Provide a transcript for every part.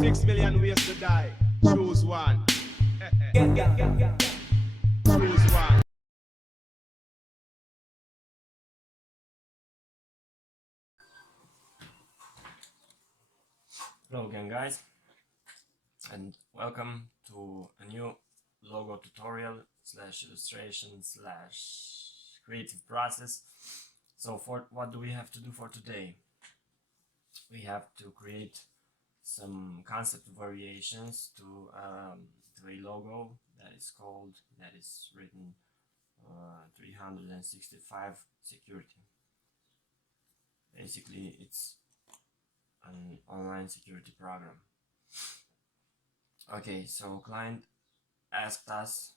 6 million ways to die. Choose one. Choose one. Hello again, guys, and welcome to a new logo tutorial slash illustration slash creative process. So for what do we have to do for today? We have to create some concept variations to a logo that is written 365 security. Basically, it's an online security program. Okay, so client asked us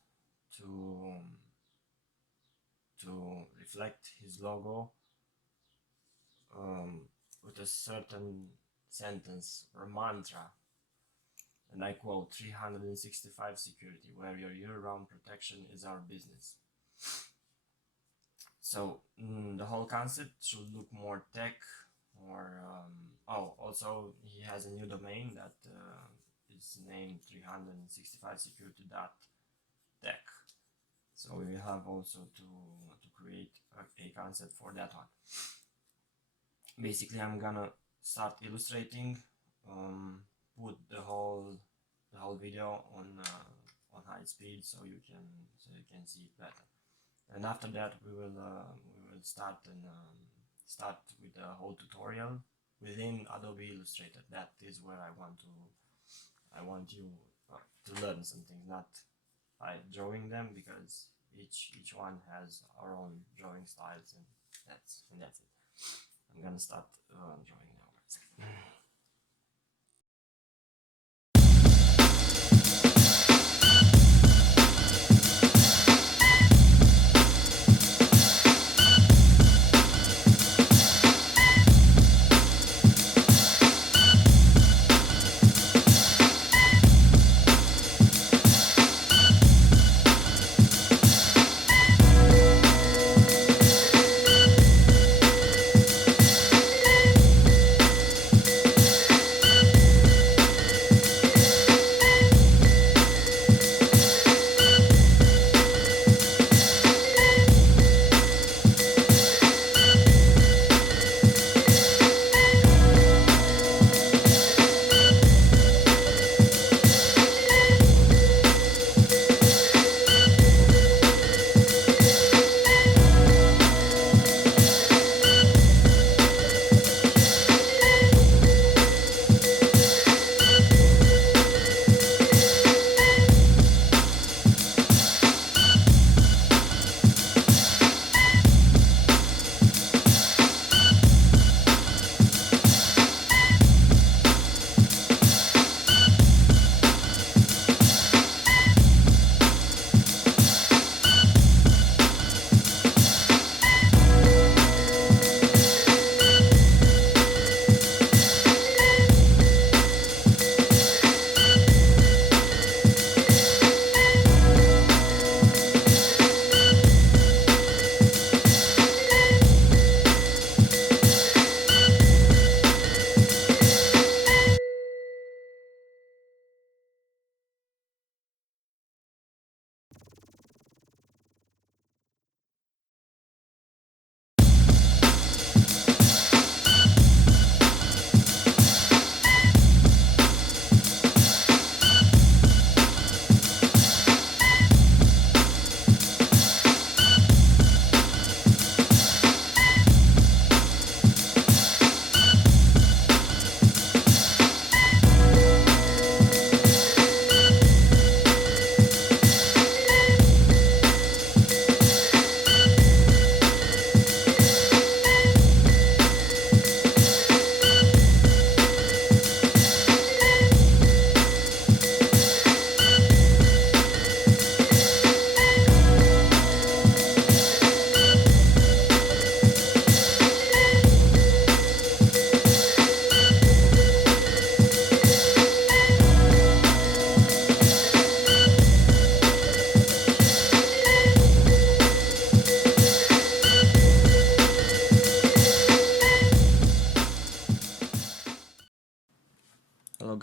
to reflect his logo with a certain sentence or mantra, and I quote, 365 security, where your year-round protection is our business. So the whole concept should look more tech, or also he has a new domain that is named 365security.tech. So we have also to create a concept for that one. Basically, I'm gonna start illustrating, put the whole video on high speed so you can see it better. And after that, we will start with the whole tutorial within Adobe Illustrator. That is where I want you to learn something, not by drawing them, because each one has our own drawing styles, and that's it. I'm gonna start drawing now, guys.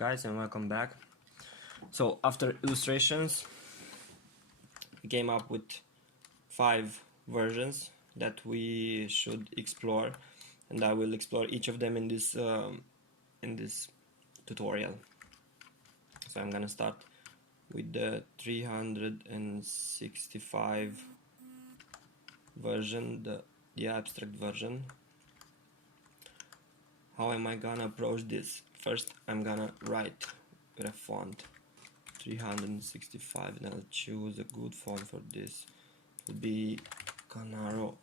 guys, and welcome back. So after illustrations, we came up with 5 versions that we should explore, and I will explore each of them in this tutorial. So I'm gonna start with the 365 version, the abstract version. How am I gonna approach this? First, I'm gonna write with a font 365, and I'll choose a good font for this. It will be Canaro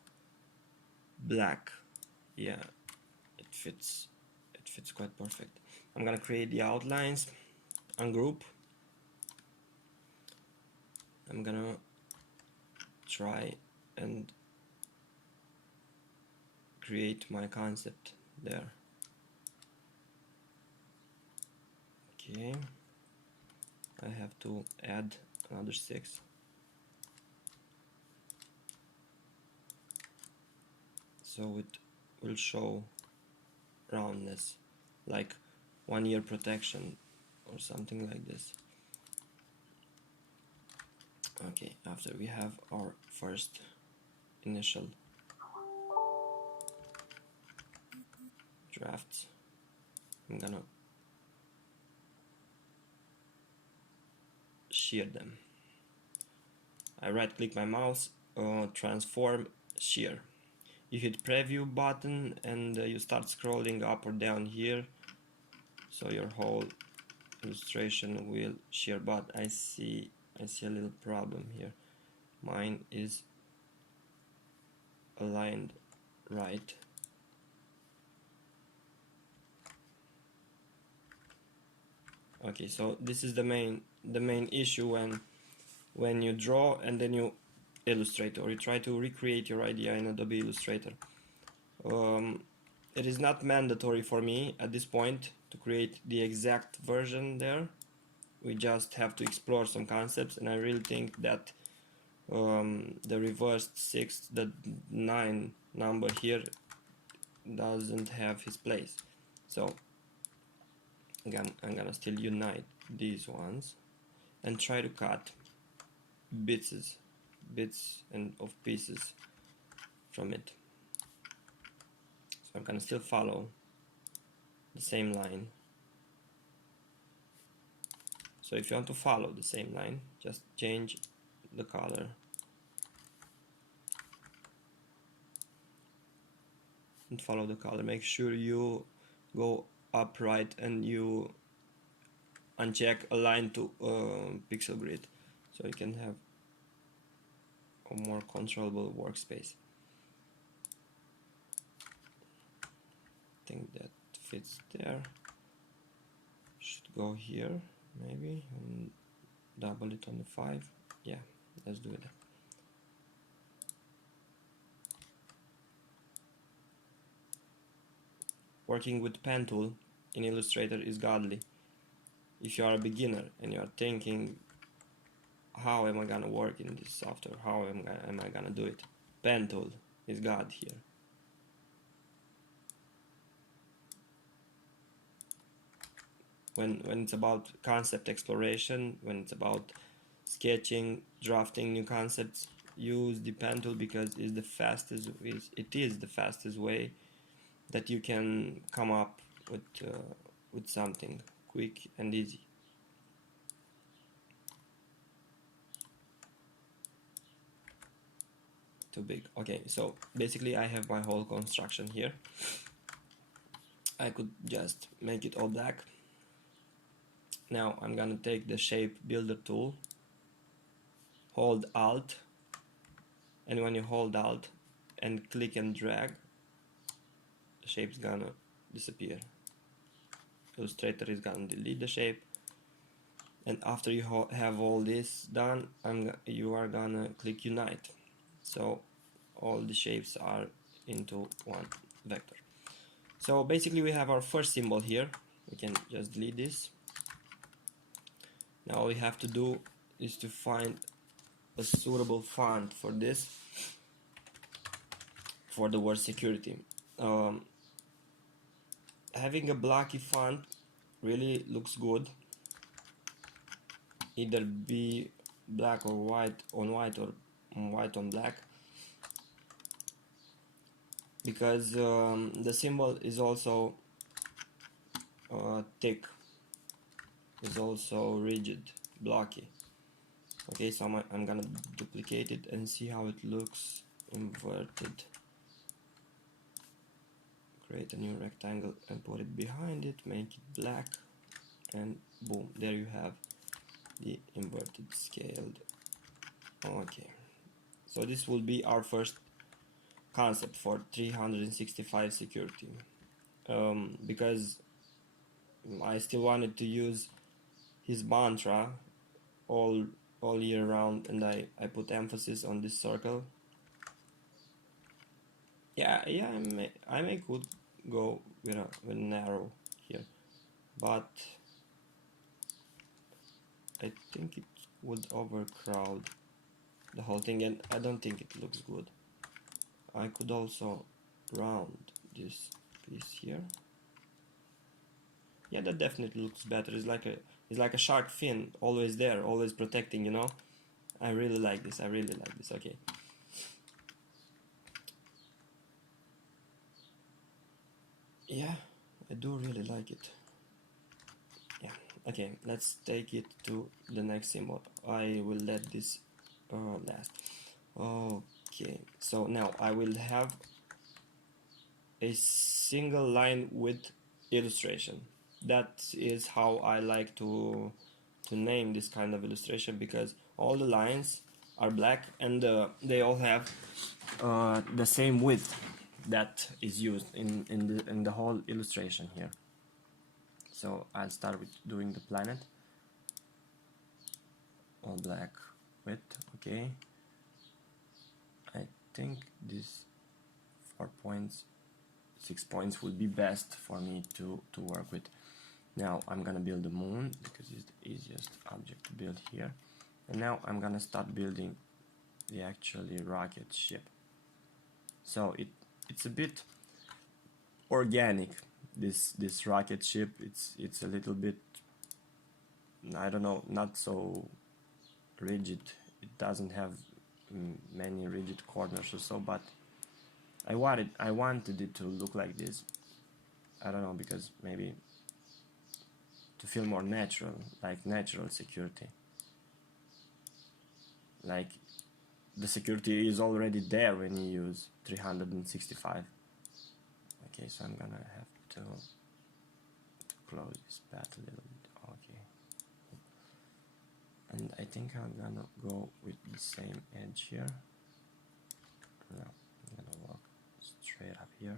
Black. Yeah, it fits quite perfect. I'm gonna create the outlines, ungroup. I'm gonna try and create my concept there. Okay, I have to add another 6. So it will show roundness, like 1 year protection or something like this. Okay, after we have our first initial drafts, I'm gonna shear them. I right click my mouse, transform, shear. You hit preview button and you start scrolling up or down here, so your whole illustration will shear. But I see a little problem here. Mine is aligned right. Okay, so this is the main issue when you draw and then you illustrate, or you try to recreate your idea in Adobe Illustrator. It is not mandatory for me at this point to create the exact version there. We just have to explore some concepts, and I really think that the reversed 6, the 9 number here doesn't have his place. So again, I'm gonna still unite these ones and try to cut bits and of pieces from it. So I'm gonna still follow the same line. So if you want to follow the same line, just change the color and follow the color. Make sure you go upright and you uncheck align to pixel grid, so you can have a more controllable workspace. I think that fits there. Should go here maybe and double it on the 5. Yeah, let's do it. Working with pen tool in Illustrator is godly. If you are a beginner and you are thinking, how am I gonna work in this software? How am I gonna do it? Pen tool is God here. When it's about concept exploration, when it's about sketching, drafting new concepts, use the pen tool because it is the fastest way that you can come up with something quick and easy. Too big. Okay, so basically I have my whole construction here. I could just make it all black. Now I'm gonna take the shape builder tool, hold Alt, and when you hold Alt and click and drag, the shape's gonna disappear. Illustrator is gonna delete the shape, and after you have all this done, you are gonna click Unite, so all the shapes are into one vector. So basically we have our first symbol here. We can just delete this. Now all we have to do is to find a suitable font for this, for the word security. Having a blocky font really looks good, either be black or white on white or white on black, because the symbol is also thick, is also rigid, blocky. Okay, so I'm gonna duplicate it and see how it looks inverted. Create a new rectangle and put it behind it, make it black, and boom, there you have the inverted scaled. Okay, so this will be our first concept for 365 security, because I still wanted to use his mantra all year round, and I put emphasis on this circle. Yeah, I may could go with an arrow here, but I think it would overcrowd the whole thing, and I don't think it looks good. I could also round this piece here. Yeah, that definitely looks better. It's like a shark fin, always there, always protecting, you know. I really like this. I really like this. Okay. Yeah, I do really like it. Yeah. Okay, let's take it to the next symbol. I will let this last. Okay, so now I will have a single line with illustration. That is how I like to name this kind of illustration, because all the lines are black and they all have the same width that is used in the whole illustration here. So I'll start with doing the planet, all black width. Okay, I think this 4 points, 6 points would be best for me to work with. Now I'm gonna build the moon because it's the easiest object to build here, and now I'm gonna start building the actually rocket ship. So it's a bit organic, this rocket ship. It's a little bit, I don't know, not so rigid. It doesn't have many rigid corners or so, but I wanted it to look like this. I don't know, because maybe to feel more natural, like natural security. Like the security is already there when you use 365. Okay, so I'm gonna have to close this path a little bit. Okay. And I think I'm gonna go with the same edge here. No, I'm gonna walk straight up here.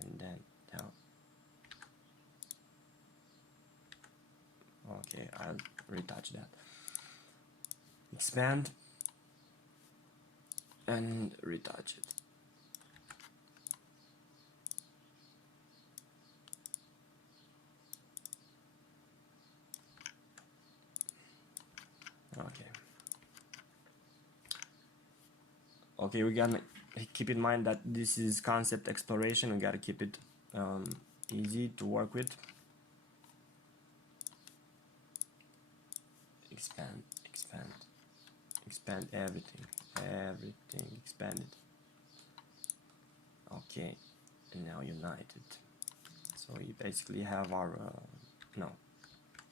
And then down. Okay, I'll retouch that. Expand and retouch it. Okay, we gotta keep in mind that this is concept exploration. We gotta keep it easy to work with. Expand, expand, expand everything, expand it. Okay, and now united. So we basically have our no,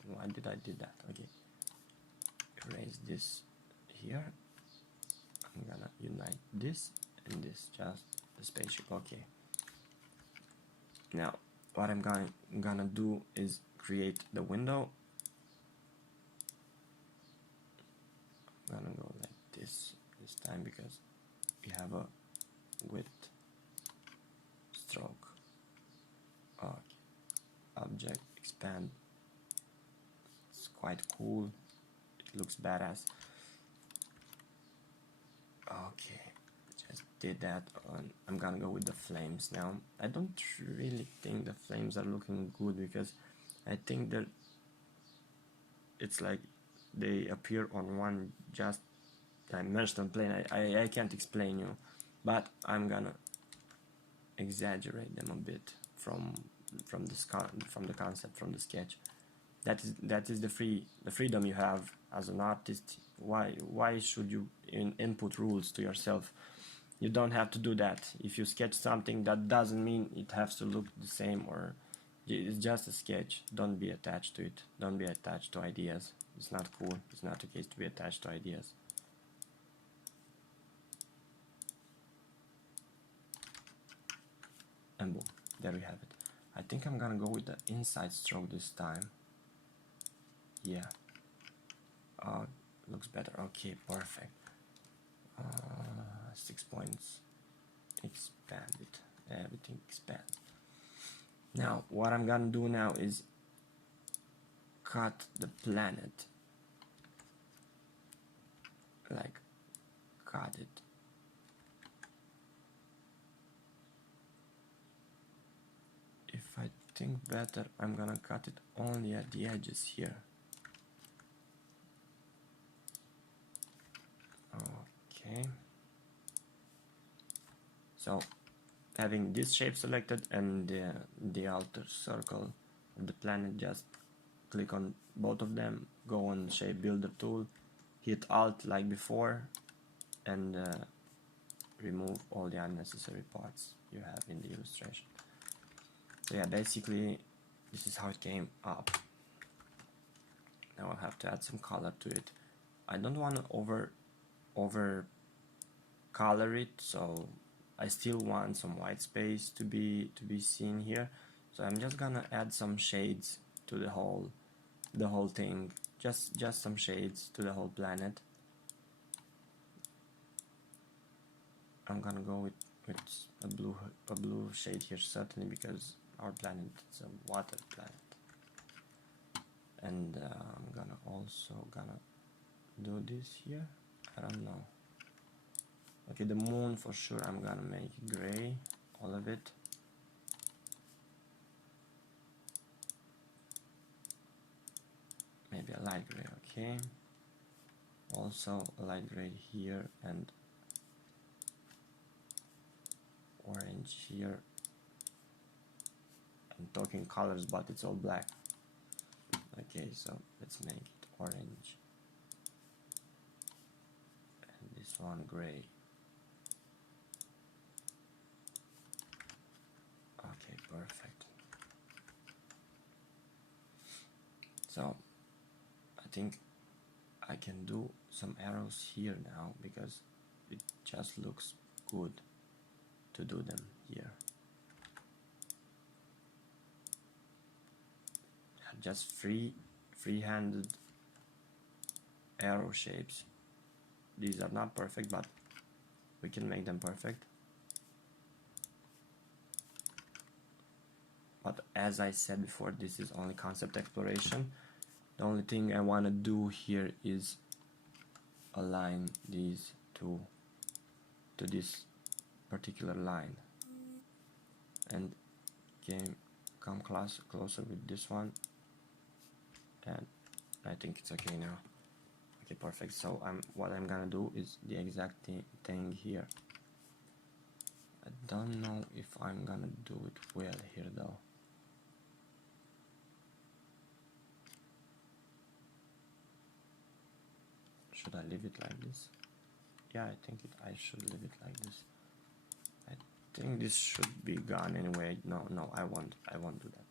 why did I do that? Okay, erase this here. I'm gonna unite this and this, just the spaceship. Okay, now what I'm gonna do is create the window. I'm gonna go like this time because we have a width stroke. Okay, object expand. It's quite cool. It looks badass. Okay, just did that. I'm gonna go with the flames now. I don't really think the flames are looking good because I think that it's like they appear on one just dimensional plane. I can't explain you, but I'm gonna exaggerate them a bit from from the concept, from the sketch. That is the freedom you have as an artist. Why should you input rules to yourself? You don't have to do that. If you sketch something, that doesn't mean it has to look the same, or it's just a sketch. Don't be attached to it. Don't be attached to ideas. It's not cool. It's not the case to be attached to ideas. And boom, there we have it. I think I'm gonna go with the inside stroke this time. Yeah. Looks better. Okay, perfect. 6 points. Expand it. Everything expands. Now, what I'm gonna do now is cut the planet. Like, cut it. If I think better, I'm gonna cut it only at the edges here. Okay. So, having this shape selected and the outer circle of the planet, just click on both of them, go on Shape Builder tool, hit Alt like before, and remove all the unnecessary parts you have in the illustration. So yeah, basically this is how it came up. Now I'll have to add some color to it. I don't want to over color it, so I still want some white space to be seen here. So I'm just gonna add some shades to the whole thing. Just some shades to the whole planet. I'm gonna go with a blue shade here, certainly, because our planet is a water planet. And I'm gonna also do this here. I don't know. Okay, the moon for sure I'm gonna make gray, all of it. Maybe a light gray, okay. Also a light gray here and orange here. I'm talking colors, but it's all black. Okay, so let's make it orange. And this one gray. Okay, perfect. So I think I can do some arrows here now because it just looks good to do them here. Just free-handed arrow shapes. These are not perfect, but we can make them perfect. But as I said before, this is only concept exploration. The only thing I want to do here is align these two to this particular line, and come closer with this one, and I think it's okay now. Okay, perfect. So what I'm gonna do is the exact thing here. I don't know if I'm gonna do it well here though. Should I leave it like this? Yeah, I think I should leave it like this. I think this should be gone anyway. No, I won't do that.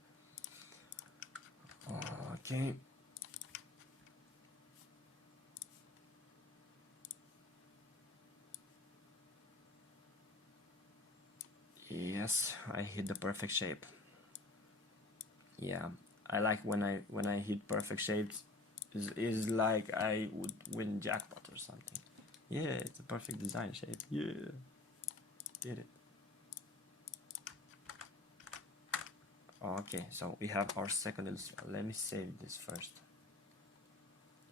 Okay. Yes, I hit the perfect shape. Yeah, I like when I hit perfect shapes. Is like I would win jackpot or something. Yeah, it's a perfect design shape. Yeah, did it. Okay, so we have our second illustration. Let me save this first.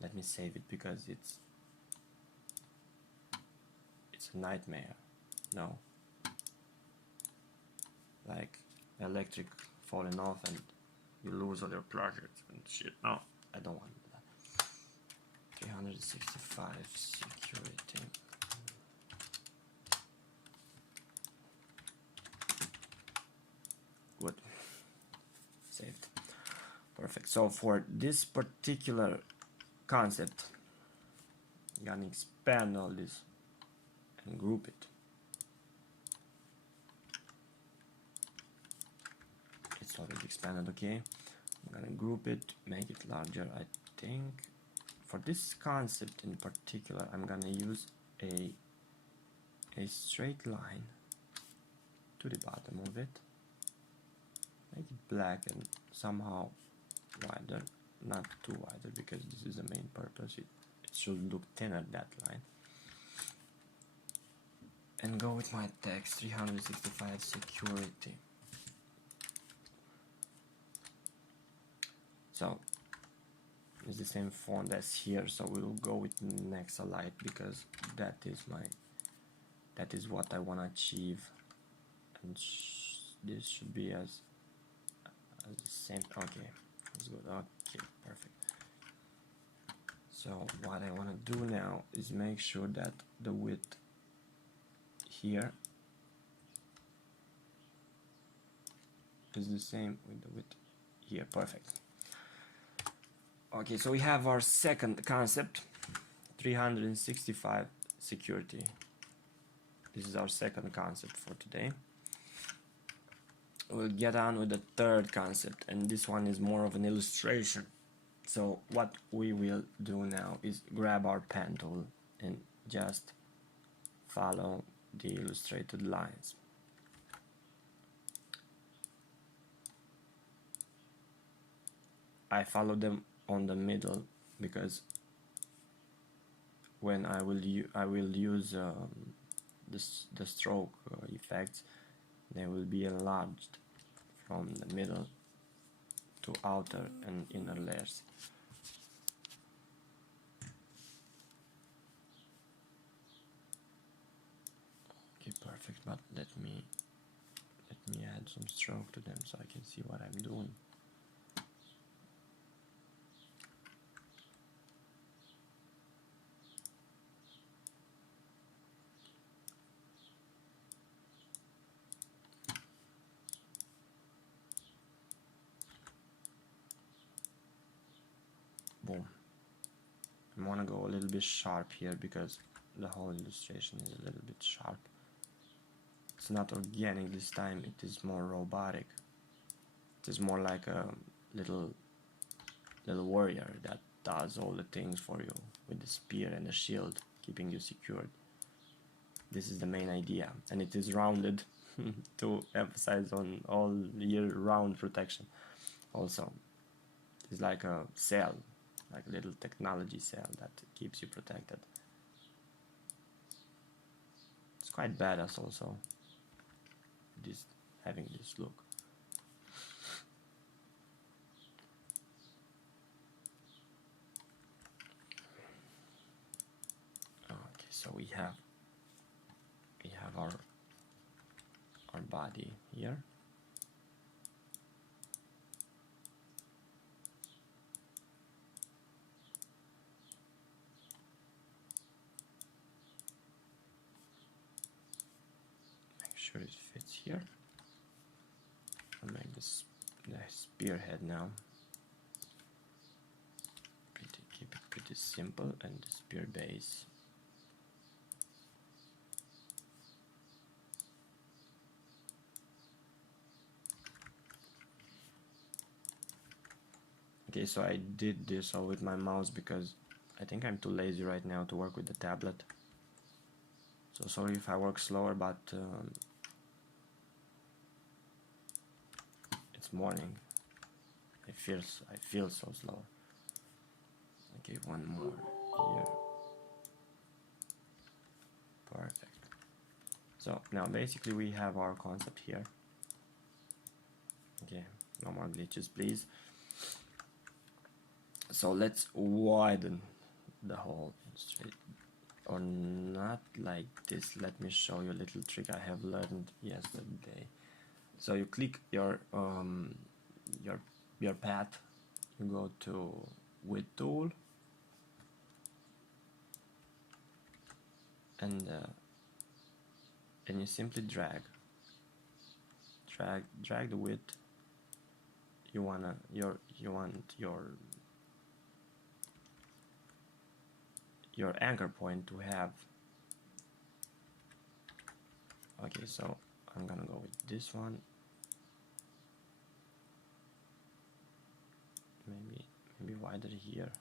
Let me save it because it's a nightmare. No, like electric falling off and you lose all your projects and shit. No, I don't want to do that. 365 security. Good. saved. Perfect. So for this particular concept, I'm gonna expand all this and group it. It's already expanded, okay. I'm gonna group it, make it larger. I think for this concept in particular, I'm gonna use a straight line to the bottom of it, make it black and somehow wider, not too wider because this is the main purpose. It should look thinner, that line. And go with my text 365 security. So it's the same font as here, so we'll go with Nexalite because that is what I want to achieve, and this should be as the same. Okay, that's good. Okay, perfect. So what I want to do now is make sure that the width here is the same with the width here. Perfect. Okay, so we have our second concept, 365 security. This is our second concept for today. We'll get on with the third concept, and this one is more of an illustration. So what we will do now is grab our pen tool and just follow the illustrated lines. I follow them on the middle because when I will use the stroke effects, they will be enlarged from the middle to outer and inner layers. Okay, perfect, but let me add some stroke to them so I can see what I'm doing. Boom. I want to go a little bit sharp here because the whole illustration is a little bit sharp. It's not organic this time, it is more robotic. It is more like a little warrior that does all the things for you with the spear and the shield, keeping you secured. This is the main idea, and it is rounded to emphasize on all year-round protection. Also, it's like a cell, like a little technology cell that keeps you protected. It's quite badass also, this having this look. Okay, so we have our body here. Sure it fits here. I'll make this the spearhead now. Keep it pretty simple, and the spear base. Okay, so I did this all with my mouse because I think I'm too lazy right now to work with the tablet. So sorry if I work slower, but it's morning. I feel so slow. Okay, one more here. Perfect. So now basically we have our concept here. Okay, no more glitches, please. So let's widen the whole straight, or not like this. Let me show you a little trick I have learned yesterday. So you click your path, you go to width tool, and you simply drag the width. you want your anchor point to have. Okay, so I'm gonna go with this one. Maybe wider here.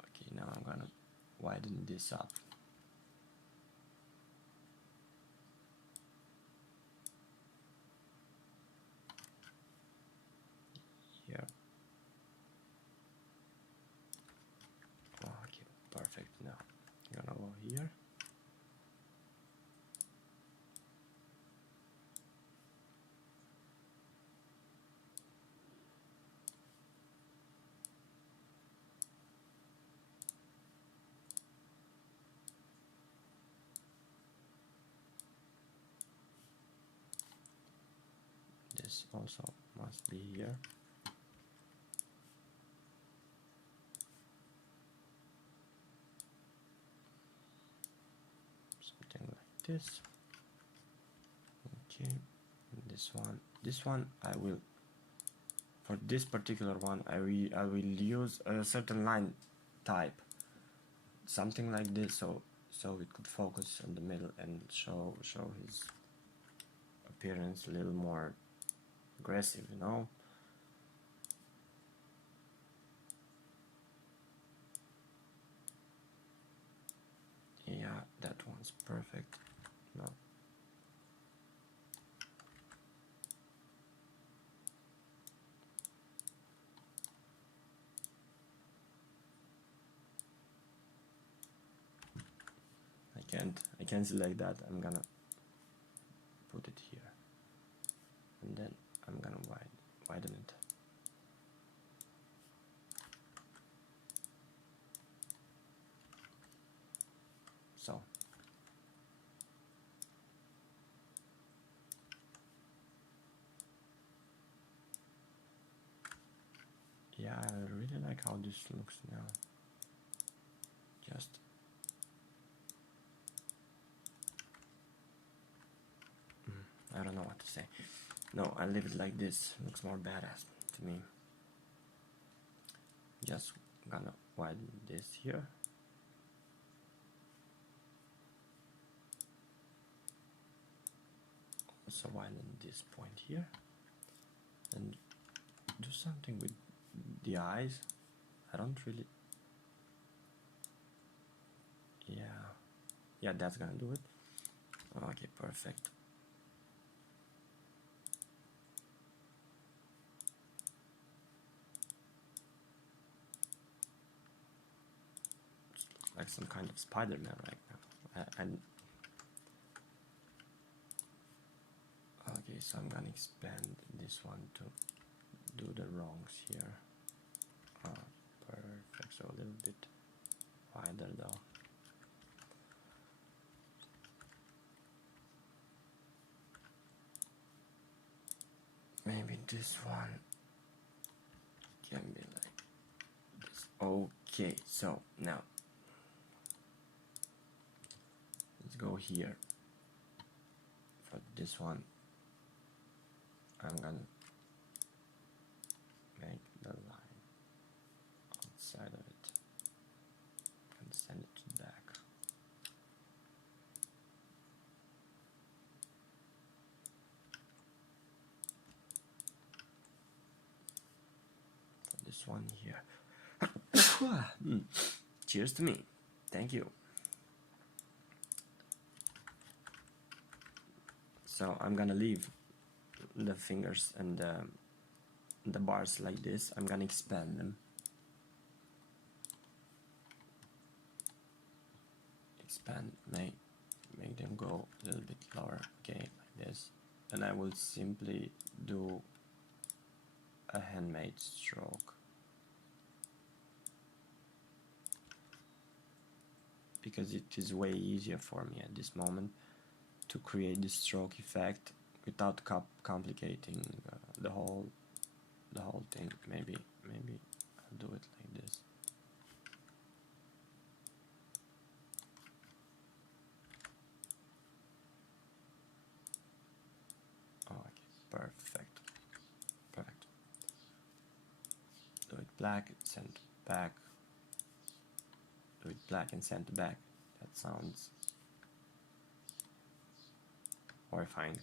Okay, now I'm gonna widen this up. Here. Okay, perfect. Now I'm gonna go here. This also must be here. Something like this. Okay, and this one I will, for this particular one I will use a certain line type, something like this, so it could focus on the middle and show his appearance a little more aggressive, you know. Yeah, that one's perfect. No. I can't select that. I'm gonna put it here, and then I'm gonna widen it. So yeah, I really like how this looks now. Just I don't know what to say. No, I leave it like this. Looks more badass to me. Just gonna widen this here. Also widen this point here. And do something with the eyes. I don't really... Yeah, that's gonna do it. Okay, perfect. It's like some kind of Spider-Man right now. And okay, so I'm gonna expand this one to do the wrongs here. Perfect, so a little bit wider though. Maybe this one can be like this. Okay, so now let's go here. For this one, I'm gonna make the line outside of it and send it to the back. For this one here. Cheers to me. Thank you. So I'm gonna leave the fingers and the bars like this. I'm gonna expand them. Expand, make them go a little bit lower. Okay, like this. And I will simply do a handmade stroke. because it is way easier for me at this moment to create this stroke effect without complicating the whole thing. Maybe I'll do it like this. Oh, okay, perfect. Do it black, send back. Do it black and send back. That sounds horrifying.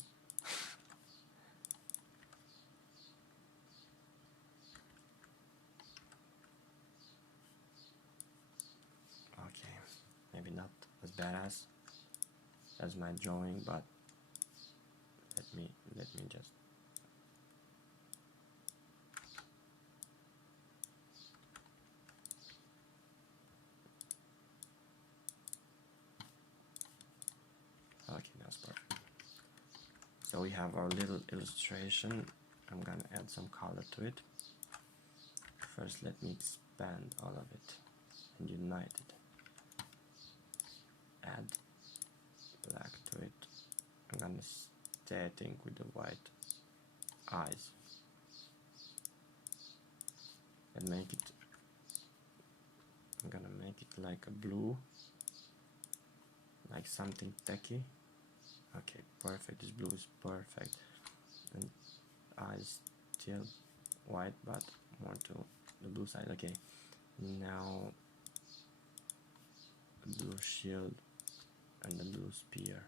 Okay, maybe not as badass as my drawing, but let me just. Okay, that's perfect. So we have our little illustration. I'm gonna add some color to it. First, let me expand all of it and unite it. Add black to it. I'm gonna stay, I think, with the white eyes and make it. I'm gonna make it like a blue, like something techy. Okay, perfect. This blue is perfect, and eyes still white, but more to the blue side. Okay, now the blue shield and the blue spear.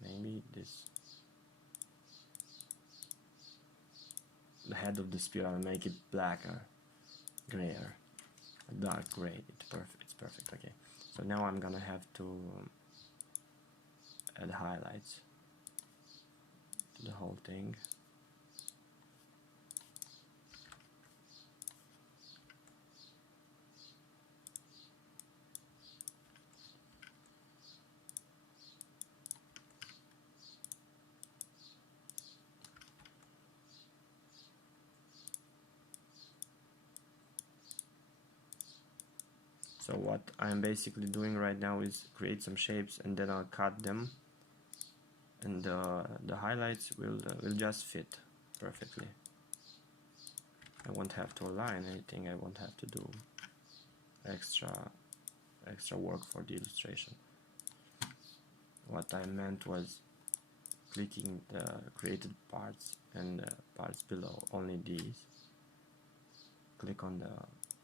Maybe this, the head of the spear, I'll make it blacker, grayer, a dark gray. It's perfect. Okay, so now I'm gonna have to add highlights to the whole thing. So what I'm basically doing right now is create some shapes and then I'll cut them, and the highlights will just fit perfectly. I won't have to align anything. I won't have to do extra work for the illustration. What I meant was clicking the created parts and the parts below, only these. Click on the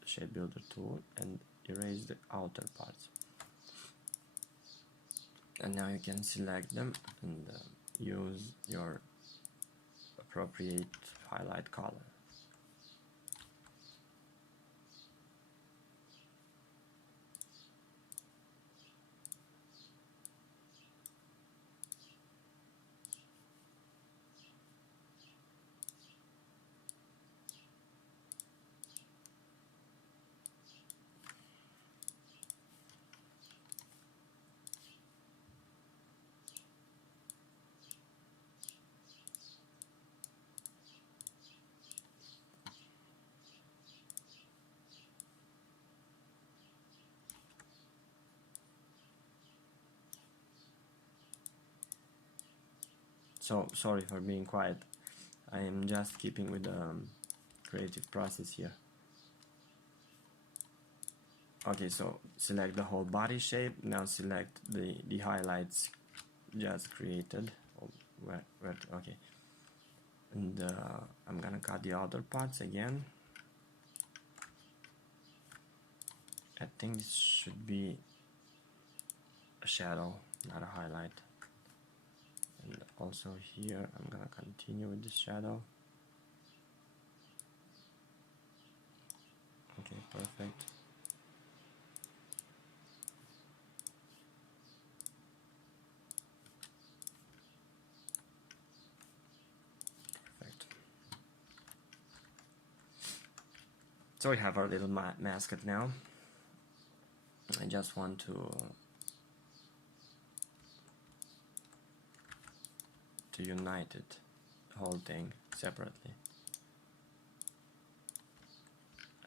shape builder tool and erase the outer parts, and now you can select them and use your appropriate highlight color. So sorry for being quiet. I am just keeping with the creative process here. Okay, so select the whole body shape. Now select the highlights just created. Oh, okay, and I'm gonna cut the outer parts again. I think this should be a shadow, not a highlight. And also here I'm gonna continue with this shadow. Okay, perfect. Perfect. So we have our little mascot now. I just want to unite it, the whole thing separately,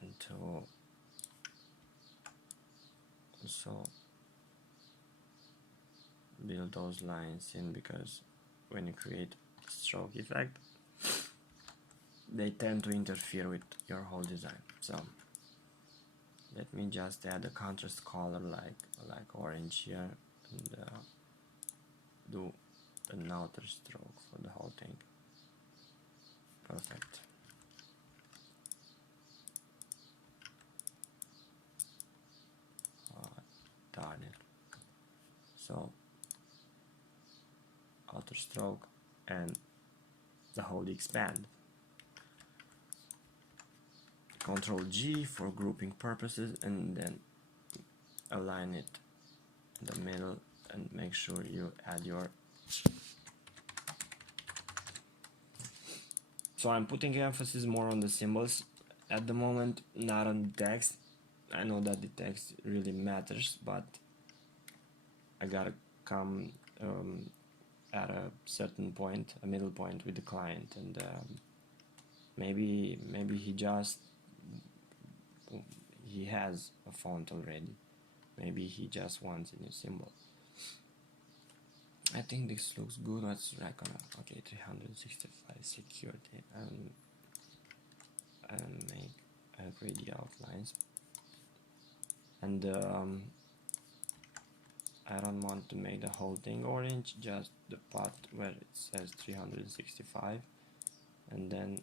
and to also build those lines in, because when you create stroke effect, they tend to interfere with your whole design. So let me just add a contrast color like orange here, and do an outer stroke for the whole thing. Perfect. Darn it. So outer stroke and the whole expand. Control G for grouping purposes, and then align it in the middle and make sure you add your. So I'm putting emphasis more on the symbols at the moment, not on the text. I know that the text really matters, but I gotta come at a certain point, a middle point with the client, and maybe he has a font already. Maybe he just wants a new symbol. I think this looks good. Let's reckon. Okay, 365 security, and create the outlines. And I don't want to make the whole thing orange, just the part where it says 365, and then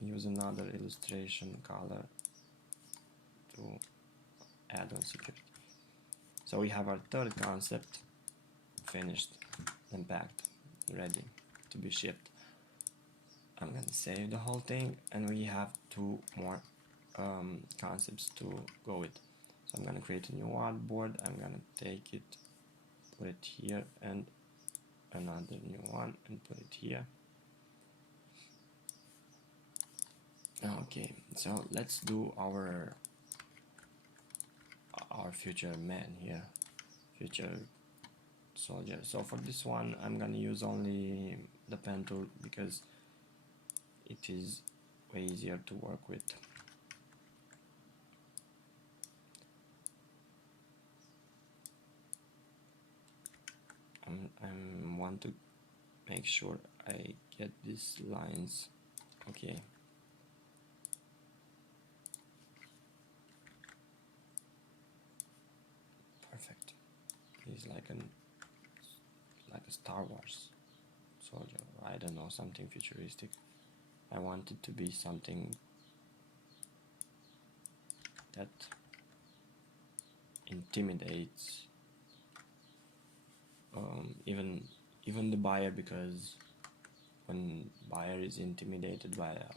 use another illustration color to add on security. So we have our third concept finished and packed, ready to be shipped. I'm gonna save the whole thing, and we have two more concepts to go with. So I'm gonna create a new artboard. I'm gonna take it, put it here, and another new one and put it here. Okay, so let's do our future man here, future soldier. So for this one I'm gonna use only the pen tool because it is way easier to work with. I want to make sure I get these lines okay. Perfect. He's like a Star Wars soldier. I don't know, something futuristic. I want it to be something that intimidates even the buyer, because when buyer is intimidated by a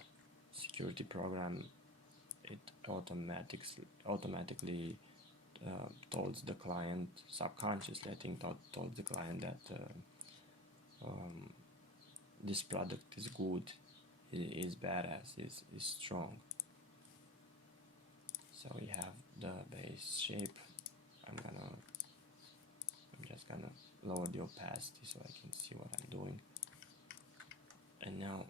security program, it automatically tells the client, subconsciously I think, told the client that this product is good, is badass, is strong. So we have the base shape. I'm just gonna lower the opacity so I can see what I'm doing. And now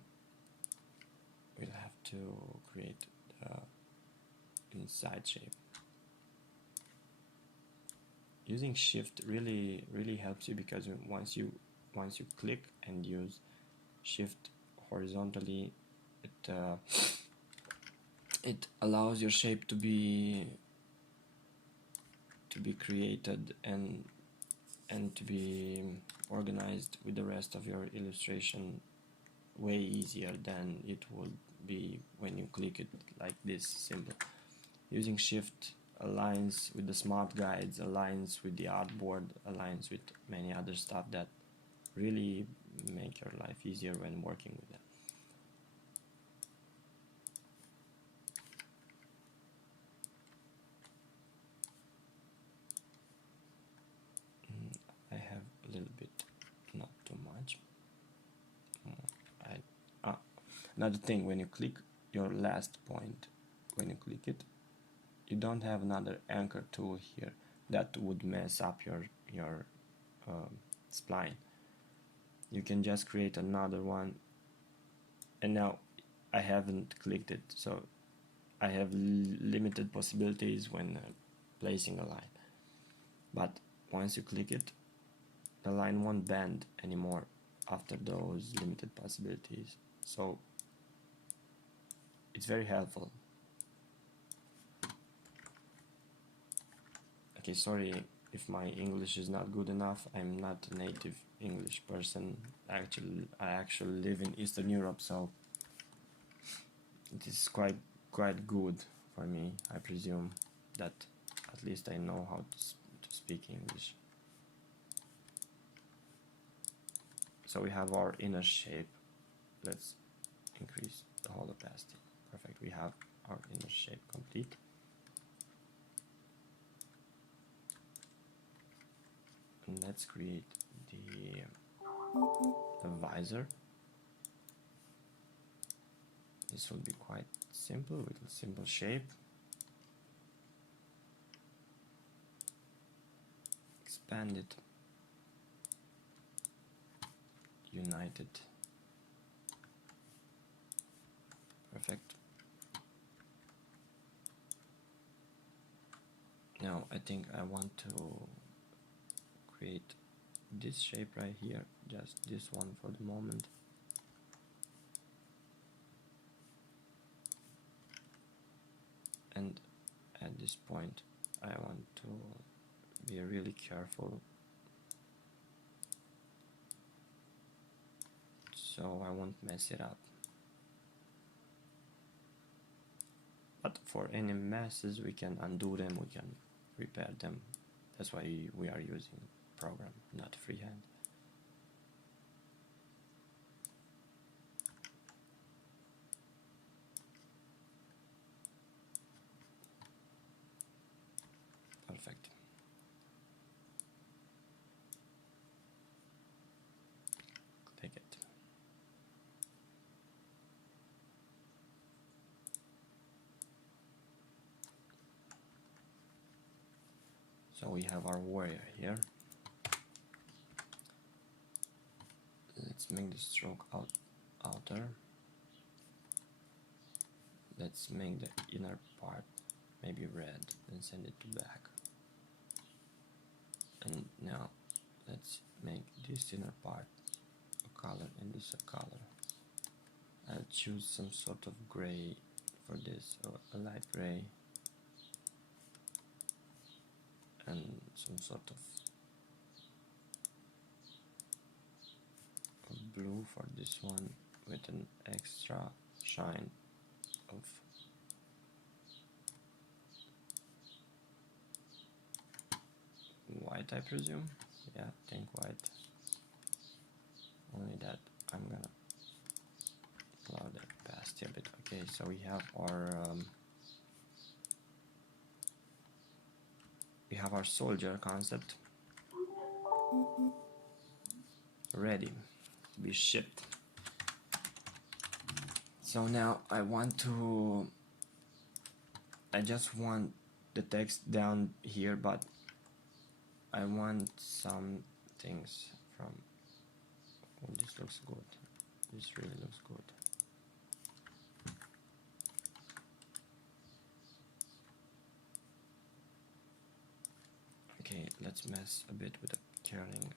we'll have to create the inside shape. Using shift really helps you, because once you click and use shift horizontally, it allows your shape to be created and to be organized with the rest of your illustration way easier than it would be when you click it like this simple. Using shift aligns with the smart guides, aligns with the artboard, aligns with many other stuff that really make your life easier when working with that. I have a little bit, not too much. Another thing, when you click your last point, when you click it, you don't have another anchor tool here. That would mess up your spline. You can just create another one, and now I haven't clicked it, so I have limited possibilities when placing a line. but once you click it, the line won't bend anymore after those limited possibilities. So it's very helpful. Okay, sorry if my English is not good enough. I'm not a native English person. I actually live in Eastern Europe, so it is quite good for me. I presume that at least I know how to speak English. So we have our inner shape. Let's increase the whole opacity. Perfect. We have our inner shape complete. And let's create the visor. This will be quite simple with a simple shape. Expand it. Unite it. Perfect. Now I think I want to create this shape right here, just this one for the moment. And at this point I want to be really careful, so I won't mess it up. But for any messes, we can undo them, we can repair them. That's why we are using program, not freehand. Perfect. Take it. So we have our warrior here. Let's make the stroke outer. Let's make the inner part maybe red and send it to back. And now let's make this inner part a color and this a color. I'll choose some sort of gray for this, or a light gray, and some sort of blue for this one, with an extra shine of white, I presume. Yeah, I think white. Only that I'm gonna lower the opacity a bit. Okay, so we have our soldier concept ready to be shipped. So now I just want the text down here, but I want some things from, oh, this looks good. This really looks good. Okay, let's mess a bit with the kerning.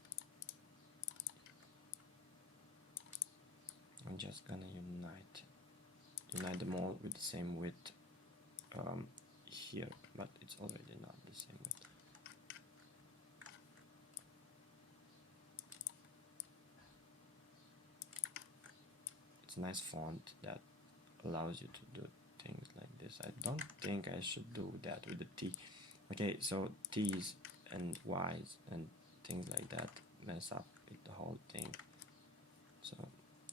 I'm just gonna unite them all with the same width here, but it's already not the same width. It's a nice font that allows you to do things like this. I don't think I should do that with the T. Okay, so T's and Y's and things like that mess up with the whole thing. So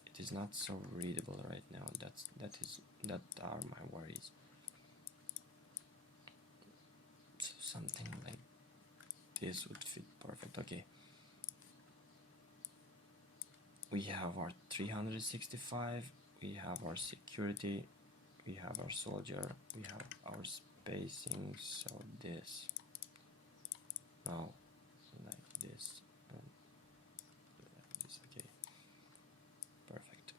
it is not so readable right now. That are my worries. So something like this would fit perfect. Okay. We have our 365, we have our security, we have our soldier, we have our spacing, so this, now like this, and like this. Okay, perfect.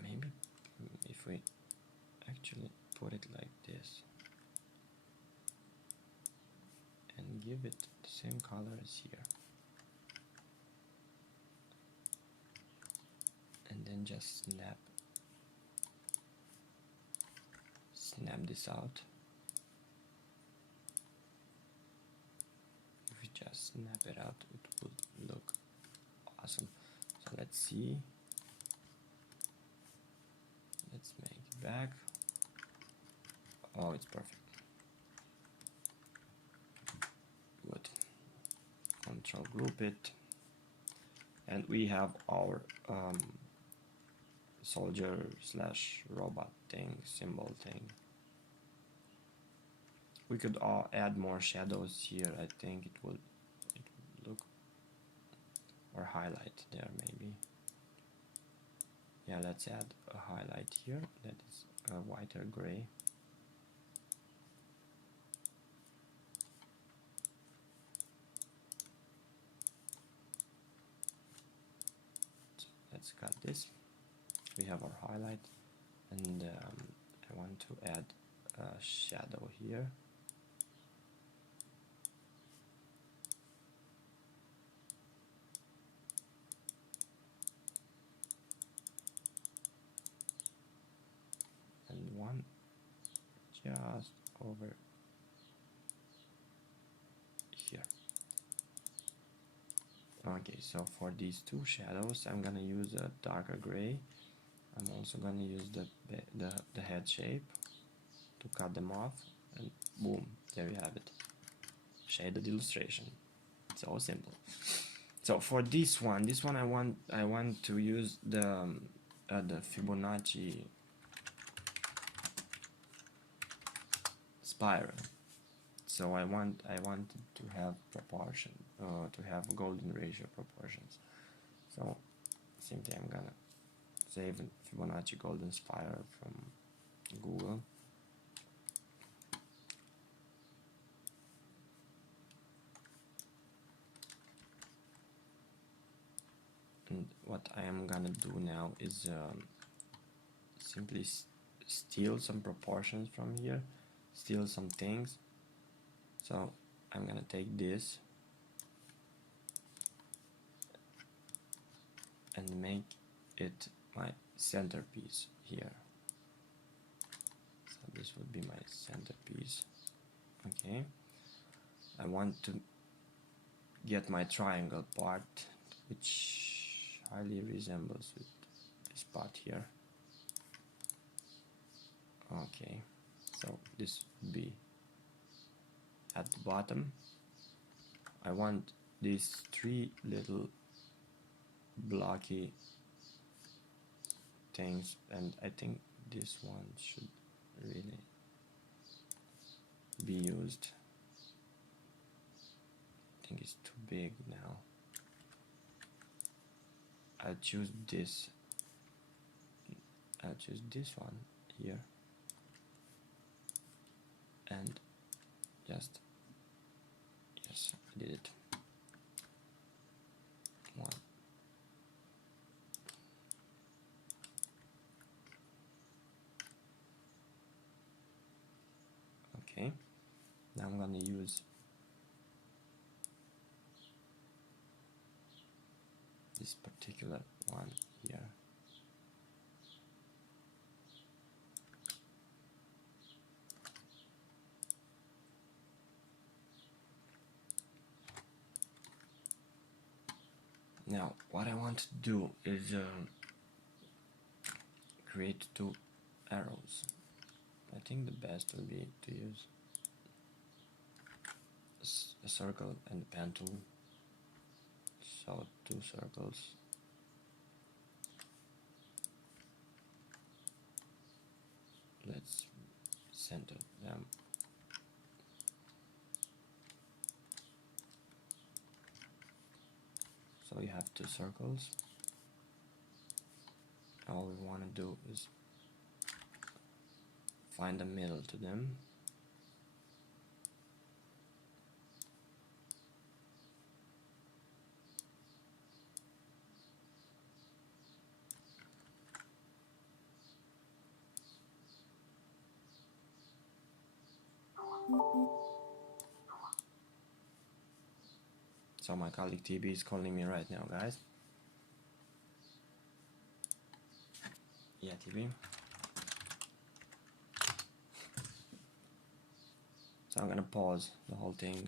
Maybe if we actually put it like this and give it the same color as here, and then just snap this out. If we just snap it out, it would look awesome. So let's see. Let's make it back. Oh, it's perfect. Good. Control group it, and we have our soldier slash robot thing, symbol thing. We could add more shadows here. I think it would look, or highlight there maybe. Yeah, let's add a highlight here that is white or gray. So let's cut this. We have our highlight, and I want to add a shadow here. And one just over here. Okay, so for these two shadows, I'm gonna use a darker gray. I'm also gonna use the head shape to cut them off, and boom, there you have it. Shaded illustration. So simple. So for this one I want to use the Fibonacci spiral. So I want to have proportion, to have golden ratio proportions. So simply I'm gonna save Fibonacci golden spiral from Google. And what I am gonna do now is simply steal some proportions from here, steal some things. So I'm gonna take this and make it my centerpiece here. So this would be my centerpiece. Okay, I want to get my triangle part, which highly resembles with this part here. Okay, so this would be at the bottom. I want these three little blocky things, and I think this one should really be used. I think it's too big now. I'll choose this. I'll choose this one here, and just, yes, I did it. One. Okay, now I'm gonna use this particular one here. Now what I want to do is create two arrows. I think the best would be to use a circle and a pen tool. So two circles. Let's center them. So you have two circles. All we want to do is find the middle to them. So my colleague TB is calling me right now, guys. Yeah, TB. So I'm gonna pause the whole thing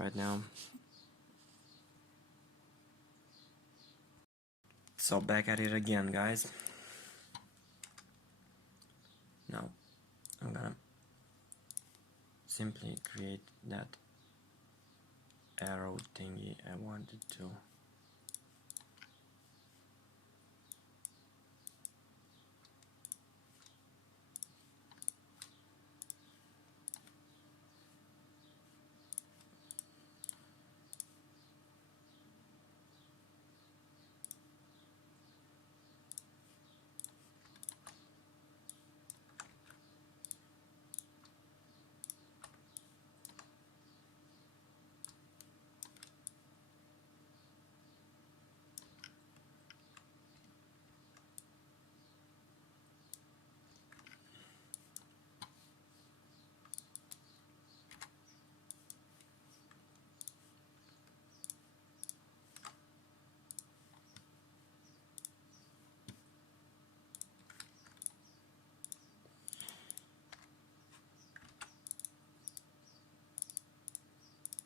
right now. So back at it again, guys. Now I'm gonna simply create that arrow thingy I wanted to.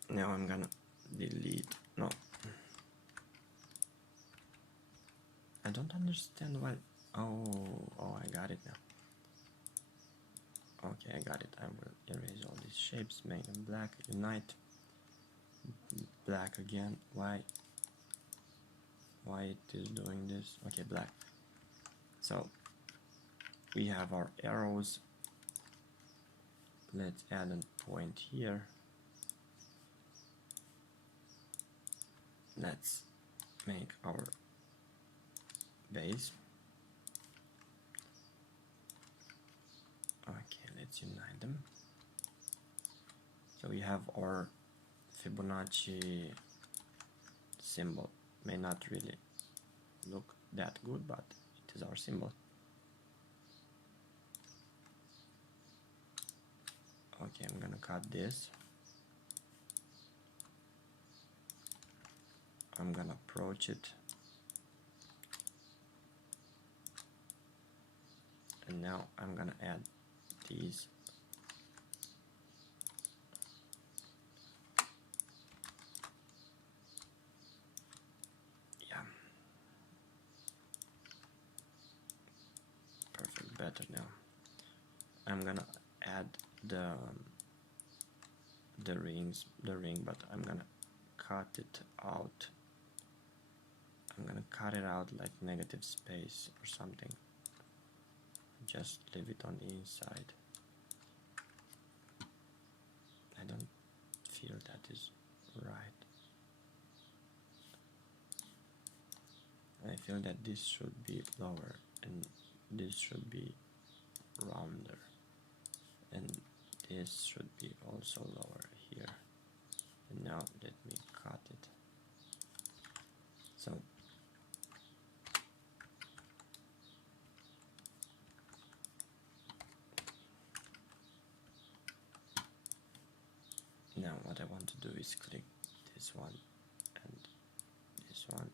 Now I'm gonna delete. No, I don't understand why. Oh, I got it now. Okay, I got it. I will erase all these shapes, make them black, unite, black again. Why it is doing this? Okay, black. So we have our arrows. Let's add a point here. Let's make our base. Okay, let's unite them. So we have our Fibonacci symbol. May not really look that good, but it is our symbol. Okay, I'm gonna cut this. I'm gonna approach it. And now I'm gonna add these. Yeah. Perfect, better now. I'm gonna add the ring, but I'm gonna cut it out. I'm gonna cut it out like negative space or something. Just leave it on the inside. I don't feel that is right. I feel that this should be lower and this should be rounder, and this should be also lower here. And now let me cut it. So now what I want to do is click this one and this one.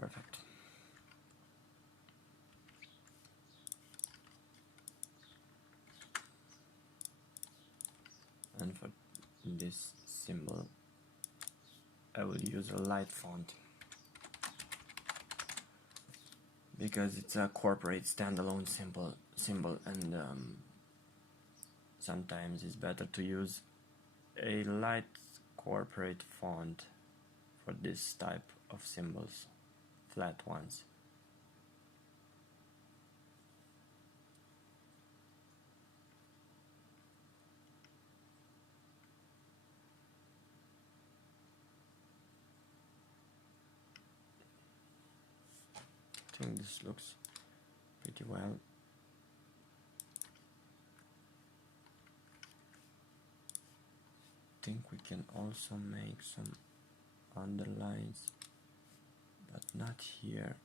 Perfect. And for this symbol I will use a light font because it's a corporate standalone symbol, and sometimes it's better to use a light corporate font for this type of symbols, flat ones. I think this looks pretty well. I think we can also make some underlines. but not here.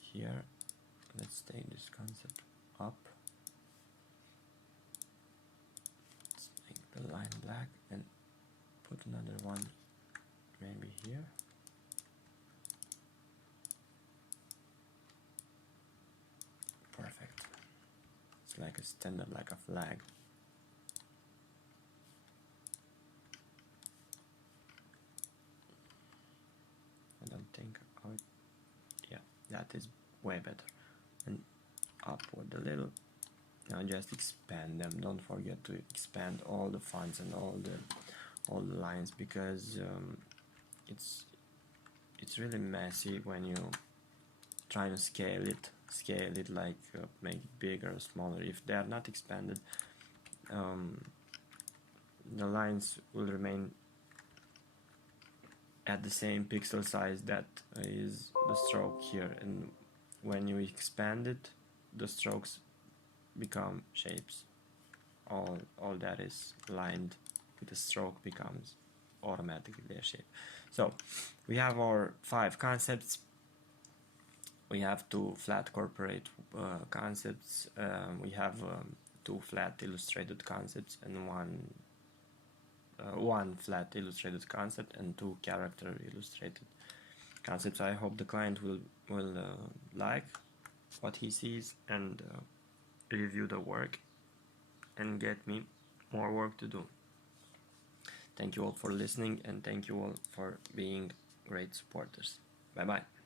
Here, let's take this concept up. Let's make the line black and put another one maybe here. Perfect. It's like a standard, like a flag. I don't think how it, yeah, that is way better. And upward a little. Now just expand them. Don't forget to expand all the fonts and all the lines, because it's really messy when you try to scale it like make it bigger or smaller. If they are not expanded, the lines will remain at the same pixel size that is the stroke here, and when you expand it, the strokes become shapes. All that is lined with a stroke becomes automatically a shape. So we have our 5 concepts. We have 2 flat corporate concepts. We have 2 flat illustrated concepts and one flat illustrated concept and 2 character illustrated concepts. I hope the client will like what he sees and review the work and get me more work to do. Thank you all for listening, and thank you all for being great supporters. Bye bye.